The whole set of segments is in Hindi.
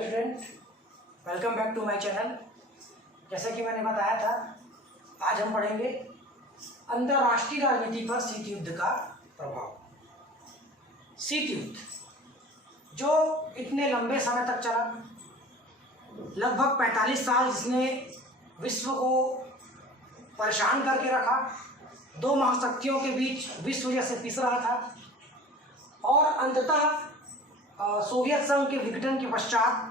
Hello student, welcome back to my channel. जैसा कि मैंने बताया था, आज हम पढ़ेंगे अंतर्राष्ट्रीय राजनीति पर शीत युद्ध का प्रभाव। शीत युद्ध जो इतने लंबे समय तक चला, लगभग 45 साल, जिसने विश्व को परेशान करके रखा। दो महाशक्तियों के बीच विश्व जैसे पिस रहा था और अंततः सोवियत संघ के विघटन के पश्चात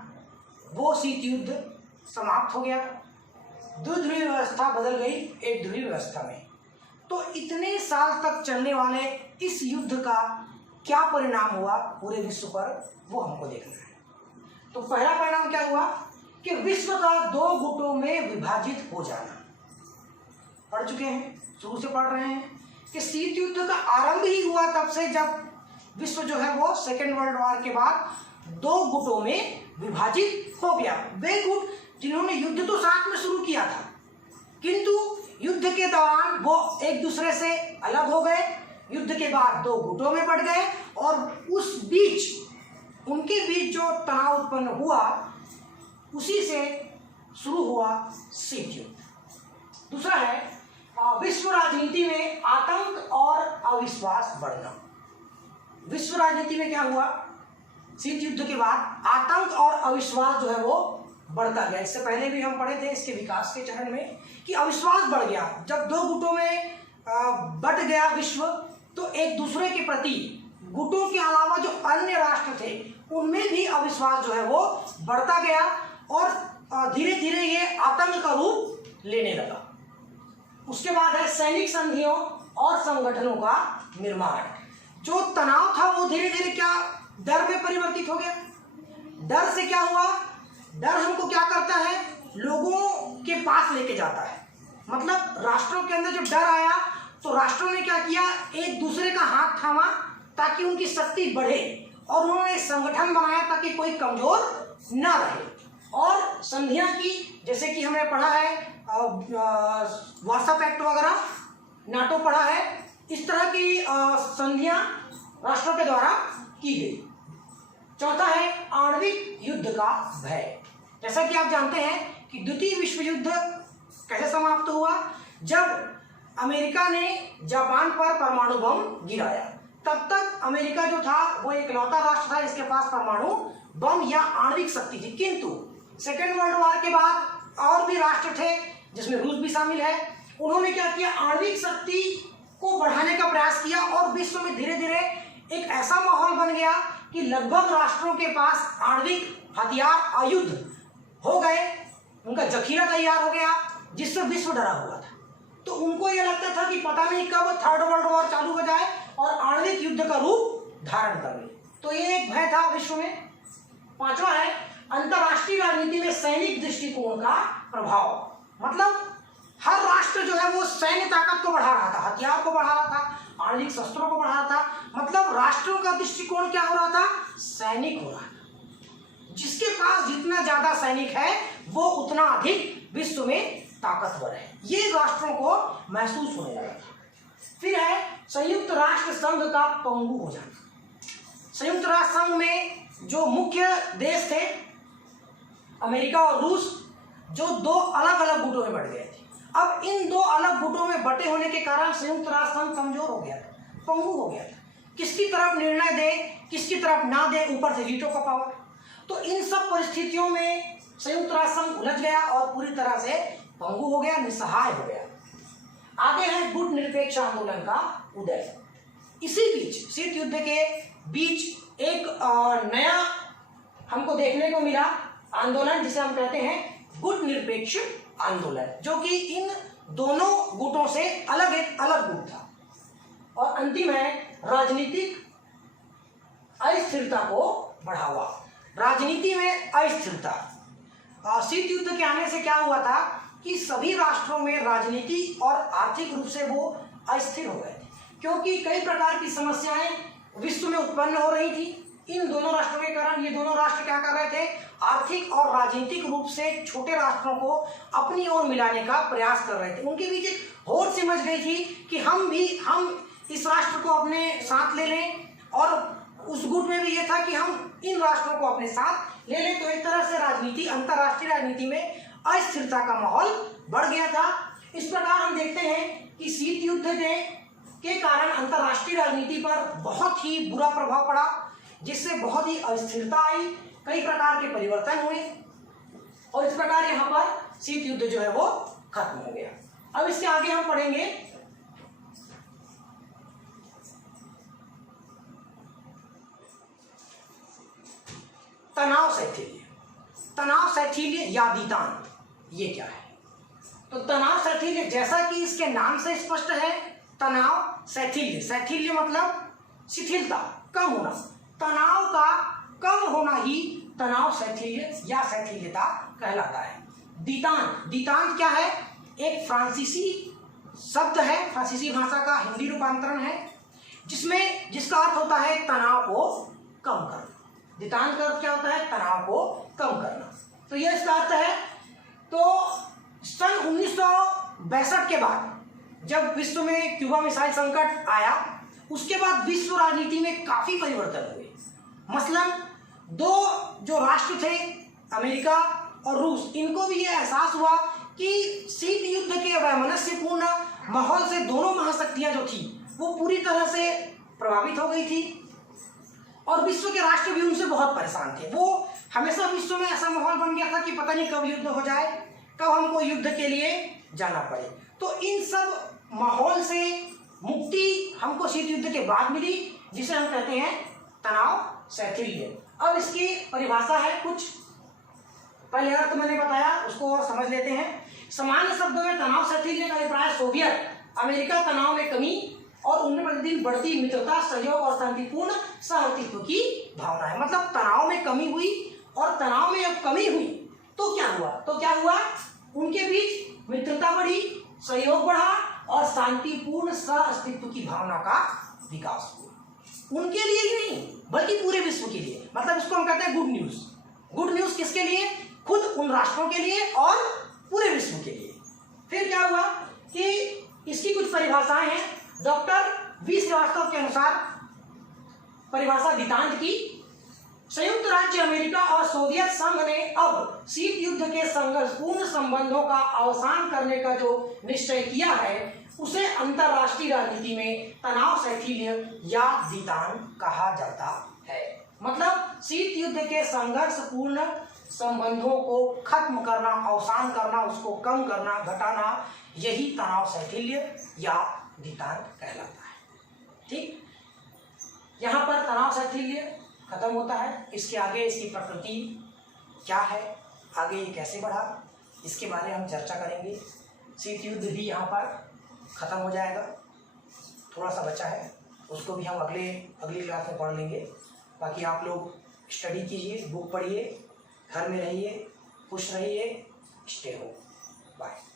वो शीत युद्ध समाप्त हो गया। द्विध्रुवीय व्यवस्था बदल गई एक ध्रुवीय व्यवस्था में। तो इतने साल तक चलने वाले इस युद्ध का क्या परिणाम हुआ पूरे विश्व पर, वो हमको देखना है। तो पहला परिणाम क्या हुआ कि विश्व का दो गुटों में विभाजित हो जाना। पढ़ चुके हैं, शुरू से पढ़ रहे हैं कि शीत युद्ध का आरंभ ही हुआ तब से जब विश्व जो है वो सेकेंड वर्ल्ड वॉर के बाद दो गुटों में विभाजित हो गया। वे गुट जिन्होंने युद्ध तो साथ में शुरू किया था, किंतु युद्ध के दौरान वो एक दूसरे से अलग हो गए। युद्ध के बाद दो गुटों में बढ़ गए और उस बीच उनके बीच जो तनाव उत्पन्न हुआ, उसी से शुरू हुआ शीत युद्ध। दूसरा है विश्व राजनीति में आतंक और अविश्वास बढ़ना। विश्व राजनीति में क्या हुआ, शीत युद्ध के बाद आतंक और अविश्वास जो है वो बढ़ता गया। इससे पहले भी हम पढ़े थे इसके विकास के चरण में कि अविश्वास बढ़ गया। जब दो गुटों में बट गया विश्व, तो एक दूसरे के प्रति गुटों के अलावा जो अन्य राष्ट्र थे उनमें भी अविश्वास जो है वो बढ़ता गया और धीरे धीरे ये आतंक का रूप लेने लगा। उसके बाद है सैनिक संधियों और संगठनों का निर्माण। जो तनाव था वो धीरे धीरे क्या डर में परिवर्तित हो गया। डर से क्या हुआ, डर हमको क्या करता है, लोगों के पास लेके जाता है। मतलब राष्ट्रों के अंदर जब डर आया तो राष्ट्रों ने क्या किया, एक दूसरे का हाथ थामा ताकि उनकी शक्ति बढ़े और उन्होंने एक संगठन बनाया ताकि कोई कमजोर ना रहे। और संधियां की, जैसे कि हमने पढ़ा है वार्सा पैक्ट वगैरह, नाटो पढ़ा है, इस तरह की संधियां राष्ट्रों के द्वारा की गई। चौथा है आणविक युद्ध का भय। जैसा कि आप जानते हैं कि द्वितीय विश्व युद्ध कैसे समाप्त हुआ, जब अमेरिका ने जापान पर परमाणु बम गिराया। तब तक अमेरिका जो था वो एक लौता राष्ट्र था जिसके पास परमाणु बम या आणविक शक्ति थी। किंतु सेकेंड वर्ल्ड वॉर के बाद और भी राष्ट्र थे, जिसमें रूस भी शामिल है, उन्होंने क्या किया, आणविक शक्ति को बढ़ाने का प्रयास किया और विश्व में धीरे धीरे एक ऐसा माहौल बन गया कि लगभग राष्ट्रों के पास आणविक हथियार आयुध हो गए, उनका जखीरा तैयार हो गया, जिससे विश्व डरा हुआ था। तो उनको यह लगता था कि पता नहीं कब थर्ड वर्ल्ड वॉर चालू हो जाए और आणविक युद्ध का रूप धारण कर ले। तो ये एक भय था विश्व में। पांचवा है अंतर्राष्ट्रीय राजनीति में सैनिक दृष्टिकोण का प्रभाव। मतलब हर राष्ट्र जो है वो सैन्य ताकत को बढ़ा रहा था, हथियार को बढ़ा रहा था, आणविक शस्त्रों को बढ़ा रहा था। मतलब राष्ट्रों का दृष्टिकोण क्या हो रहा था, सैनिक हो रहा था। जिसके पास जितना ज्यादा सैनिक है वो उतना अधिक विश्व में ताकतवर है, ये राष्ट्रों को महसूस होने लगा था। फिर है संयुक्त राष्ट्र संघ का पंगु हो जाना। संयुक्त राष्ट्र संघ में जो मुख्य देश थे अमेरिका और रूस, जो दो अलग अलग गुटों में बढ़ गए थे। अब इन दो अलग गुटों में बटे होने के कारण संयुक्त राष्ट्र संघ कमजोर हो गया था, पंगु हो गया था। किसकी तरफ निर्णय दे, किसकी तरफ ना दे, ऊपर से वीटो का पावर। तो इन सब परिस्थितियों में संयुक्त राष्ट्र संघ उलझ गया और पूरी तरह से पंगु हो गया, निस्सहाय हो गया। आगे है गुट निरपेक्ष आंदोलन का उदय। इसी बीच शीत युद्ध के बीच एक नया हमको देखने को मिला आंदोलन, जिसे हम कहते हैं गुट निरपेक्ष आंदोलन, जो कि इन दोनों गुटों से अलग एक अलग गुट था। और अंतिम है राजनीतिक अस्थिरता को बढ़ावा। राजनीति में अस्थिरता। शीत युद्ध के आने से क्या हुआ था कि सभी राष्ट्रों में राजनीति और आर्थिक रूप से वो अस्थिर हो गए थे, क्योंकि कई प्रकार की समस्याएं विश्व में उत्पन्न हो रही थी। इन दोनों राष्ट्रों के कारण ये दोनों राष्ट्र क्या कर रहे थे, आर्थिक और राजनीतिक रूप से छोटे राष्ट्रों को अपनी ओर मिलाने का प्रयास कर रहे थे। उनके बीच एक होड़ सी मच गई थी कि हम इस राष्ट्र को अपने साथ ले लें, और उस गुट में भी ये था कि हम इन राष्ट्रों को अपने साथ ले ले। तो एक तरह से राजनीति, अंतर्राष्ट्रीय राजनीति में अस्थिरता का माहौल बढ़ गया था। इस प्रकार हम देखते हैं कि शीत युद्ध के कारण अंतर्राष्ट्रीय राजनीति पर बहुत ही बुरा प्रभाव पड़ा, जिससे बहुत ही अस्थिरता आई, कई प्रकार के परिवर्तन हुए और इस प्रकार यहाँ पर शीत युद्ध जो है वो खत्म हो गया। अब इसके आगे हम पढ़ेंगे तनाव शैथिल्य। तनाव शैथिल्य या दितान, ये क्या है? तो तनाव शैथिल्य, जैसा कि इसके नाम से स्पष्ट है, तनाव शैथिल्य, शैथिल्य मतलब शिथिलता, कम होना, तनाव का कम होना ही तनाव शैथिल्य या शैथिल्यता कहलाता है। दितान, दितान क्या है? एक फ्रांसीसी शब्द है, फ्रांसीसी भाषा का हिंदी रूपांतरण है, जिसका अर्थ होता है तनाव को कम करना। दितान का अर्थ क्या होता है? तनाव को कम करना। तो यह इसका अर्थ है। तो सन 1962 के बाद जब विश्व में क्यूबा मिसाइल संकट आया, उसके बाद विश्व राजनीति में काफी परिवर्तन हुए। मसलन दो जो राष्ट्र थे, अमेरिका और रूस, इनको भी यह एहसास हुआ कि शीत युद्ध के वैमनस्यपूर्ण माहौल से दोनों महाशक्तियां जो थी वो पूरी तरह से प्रभावित हो गई थी और विश्व के राष्ट्र भी उनसे बहुत परेशान थे। वो हमेशा विश्व में ऐसा माहौल बन गया था कि पता नहीं कब युद्ध हो जाए, कब हमको युद्ध के लिए जाना पड़े। तो इन सब माहौल से मुक्ति हमको शीत युद्ध के बाद मिली, जिसे हम कहते हैं तनाव शैथिल्य। अब इसकी परिभाषा है कुछ, पहले अर्थ मैंने बताया, उसको और समझ लेते हैं। सामान्य शब्दों में तनाव शैथिल्य का अभिप्राय सोवियत अमेरिका तनाव में कमी और उनमें प्रतिदिन बढ़ती मित्रता, सहयोग और शांतिपूर्ण सह-अस्तित्व की भावना है। मतलब तनाव में कमी हुई और तनाव में जब कमी हुई तो क्या हुआ? उनके बीच मित्रता बढ़ी, सहयोग बढ़ा और शांतिपूर्ण सह-अस्तित्व की भावना का विकास हुआ। उनके लिए ही नहीं बल्कि पूरे विश्व के लिए। मतलब इसको हम कहते हैं गुड न्यूज। गुड न्यूज किसके लिए? खुद उन राष्ट्रों के लिए और पूरे विश्व के लिए। फिर क्या हुआ कि इसकी कुछ परिभाषाएं हैं। डॉक्टर वी श्रीवास्तव के अनुसार परिभाषा दितांत की, संयुक्त राज्य अमेरिका और सोवियत संघ ने अब शीत युद्ध के संघर्षपूर्ण संबंधों का अवसान करने का जो निश्चय किया है, उसे अंतर्राष्ट्रीय राजनीति में तनाव शैथिल्य या दितान कहा जाता है। मतलब शीत युद्ध के संघर्षपूर्ण संबंधों को खत्म करना, अवसान करना, उसको कम करना, घटाना, यही तनाव शैथिल्य या दितान कहलाता है। ठीक, यहाँ पर तनाव शैथिल्य खत्म होता है। इसके आगे इसकी प्रकृति क्या है, आगे ये कैसे बढ़ा, इसके बारे में हम चर्चा करेंगे। शीत युद्ध भी यहाँ पर खत्म हो जाएगा, थोड़ा सा बचा है, उसको भी हम अगली क्लास में पढ़ लेंगे। बाकी आप लोग स्टडी कीजिए, बुक पढ़िए, घर में रहिए, खुश रहिए, स्टे हो, बाय।